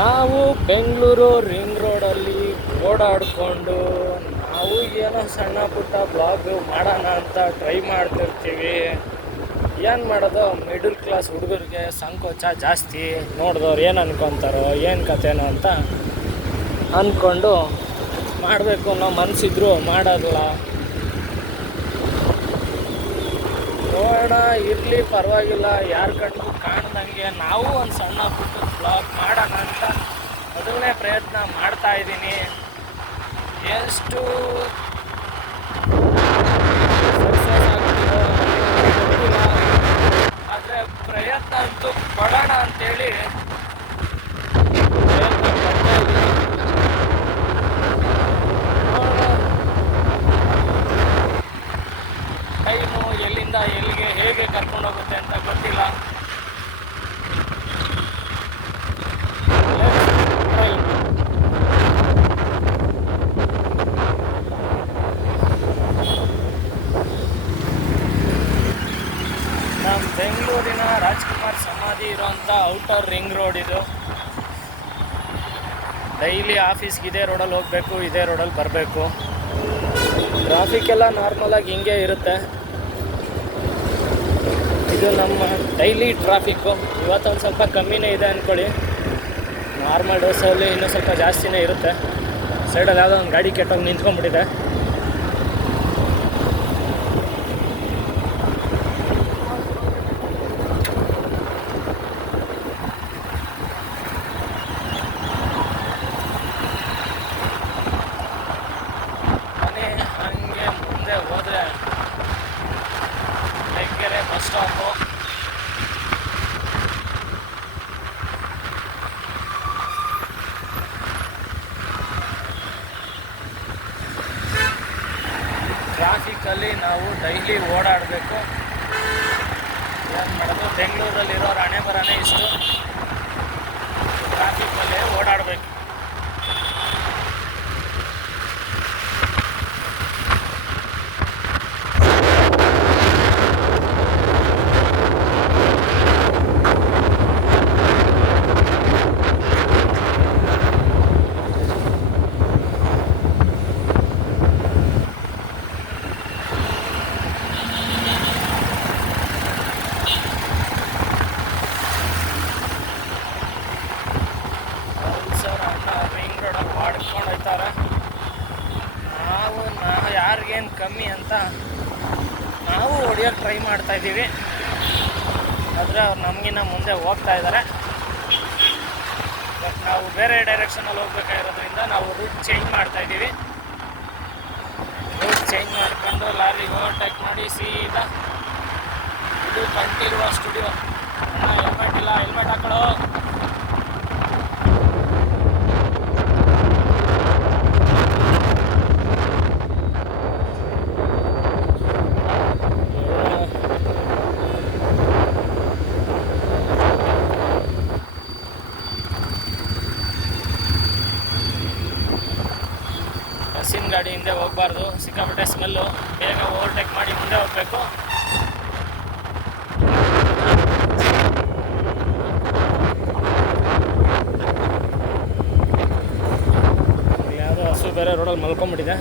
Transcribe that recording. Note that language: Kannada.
ನಾವು ಬೆಂಗಳೂರು ರಿಂಗ್ ರೋಡಲ್ಲಿ ಓಡಾಡಿಕೊಂಡು ನಾವು ಏನೋ ಸಣ್ಣ ಪುಟ್ಟ ಬ್ಲಾಗ್ ಮಾಡೋಣ ಅಂತ ಟ್ರೈ ಮಾಡ್ತಿರ್ತೀವಿ. ಏನು ಮಾಡೋದು, ಮಿಡಲ್ ಕ್ಲಾಸ್ ಹುಡುಗರಿಗೆ ಸಂಕೋಚ ಜಾಸ್ತಿ. ನೋಡಿದವ್ರು ಏನು ಅನ್ಕೊತಾರೋ, ಏನು ಕಥೆನೋ ಅಂತ ಅಂದ್ಕೊಂಡು ಮಾಡಬೇಕು ಅನ್ನೋ ಮನಸ್ಸಿದ್ರು ಮಾಡೋದಿಲ್ಲ. ನೋಡೋಣ, ಇರಲಿ ಪರವಾಗಿಲ್ಲ, ಯಾರ ಕಣ್ಣು ಕಾಣ್ದಂಗೆ ನಾವು ಒಂದು ಸಣ್ಣ ಪುಟ್ಟ ಬ್ಲಾಗ್ ಮಾಡೋಣ ಅಂತ ಮೊದಲನೇ ಪ್ರಯತ್ನ ಮಾಡ್ತಾಯಿದ್ದೀನಿ. ಎಷ್ಟು ಸಕ್ಸಸ್ ಆಗ್ತಿರೋ ಗೊತ್ತಿಲ್ಲ, ಆದರೆ ಪ್ರಯತ್ನ ಅಂತೂ ಪಡೋಣ ಅಂತೇಳಿ ಪ್ರಯತ್ನ ಪಡ್ತಾ ಇದ್ದೀನಿ. ಟೈಮು ಎಲ್ಲಿಂದ ಎಲ್ಲಿಗೆ ಹೇಗೆ ಕರ್ಕೊಂಡೋಗುತ್ತೆ ಅಂತ ಗೊತ್ತಿಲ್ಲ. ನಮ್ಮ ಬೆಂಗಳೂರಿನ ರಾಜ್ಕುಮಾರ್ ಸಮಾಧಿ ಇರೋಂಥ ಔಟರ್ ರಿಂಗ್ ರೋಡ್ ಇದು. ಡೈಲಿ ಆಫೀಸ್ಗೆ ಇದೇ ರೋಡಲ್ಲಿ ಹೋಗಬೇಕು, ಇದೇ ರೋಡಲ್ಲಿ ಬರಬೇಕು. ಟ್ರಾಫಿಕ್ ಎಲ್ಲ ನಾರ್ಮಲಾಗಿ ಹಿಂಗೆ ಇರುತ್ತೆ. ಇದು ನಮ್ಮ ಡೈಲಿ ಟ್ರಾಫಿಕ್ಕು. ಇವತ್ತೊಂದು ಸ್ವಲ್ಪ ಕಮ್ಮಿನೇ ಇದೆ ಅಂದ್ಕೊಳ್ಳಿ. ನಾರ್ಮಲ್ ಡೇಸಲ್ಲಿ ಇನ್ನೂ ಸ್ವಲ್ಪ ಜಾಸ್ತಿನೇ ಇರುತ್ತೆ. ಸೈಡಲ್ಲಿ ಯಾವುದೋ ಒಂದು ಗಾಡಿ ಕೆಟ್ಟೋಗಿ ನಿಂತ್ಕೊಂಡ್ಬಿಟ್ಟಿದೆ. ಹಂಗೆ ಮುಂದೆ ಹೋದರೆ ಬೆಂಗೆರೆ ಬಸ್ ಸ್ಟಾಪು. ಟ್ರಾಫಿಕಲ್ಲಿ ನಾವು ಡೈಲಿ ಓಡಾಡಬೇಕು. ಏನು ಮಾಡೋದು, ಬೆಂಗಳೂರಲ್ಲಿರೋರು ಹಣೆ ಬರನೇ ಇಷ್ಟು, ಟ್ರಾಫಿಕಲ್ಲೇ ಓಡಾಡಬೇಕು. ರಿಂಗ್ ರೋಡಲ್ಲಿ ಮಾಡ್ಕೊಂಡು ಹೋಗ್ತಾರೆ. ನಾವು ಯಾರಿಗೇನು ಕಮ್ಮಿ ಅಂತ ನಾವು ಹೊಡಿಯೋಕ್ಕೆ ಟ್ರೈ ಮಾಡ್ತಾಯಿದ್ದೀವಿ. ಆದರೆ ಅವ್ರು ನಮಗಿನ್ನ ಮುಂದೆ ಹೋಗ್ತಾ ಇದ್ದಾರೆ. ಬಟ್ ನಾವು ಬೇರೆ ಡೈರೆಕ್ಷನಲ್ಲಿ ಹೋಗ್ಬೇಕಾಗಿರೋದ್ರಿಂದ ನಾವು ರೂಟ್ ಚೇಂಜ್ ಮಾಡ್ತಾಯಿದ್ದೀವಿ. ರೂಟ್ ಚೇಂಜ್ ಮಾಡಿಕೊಂಡು ಲಾರಿಗೆ ಓವರ್ಟೇಕ್ ಮಾಡಿ ಸೀದಾ ಇದು ಕಂಠೀರವ ಸ್ಟುಡಿಯೋ. ಹೆಲ್ಮೆಟ್ ಇಲ್ಲ, ಹೆಲ್ಮೆಟ್ ಹಾಕೊಳ್ಳೋ. ಬಸ್ಸಿನ ಗಾಡಿ ಹಿಂದೆ ಹೋಗಬಾರ್ದು, ಸಿಕ್ಕಾಪಟ್ಟೆ ಸ್ಮೆಲ್ಲು. ಬೇಗ ಓವರ್ಟೇಕ್ ಮಾಡಿ ಮುಂದೆ ಹೋಗಬೇಕು. ಯಾವುದೋ ಹಸು ಬೇರೆ ರೋಡಲ್ಲಿ ಮಲ್ಕೊಂಡ್ಬಿಟ್ಟಿದೆ.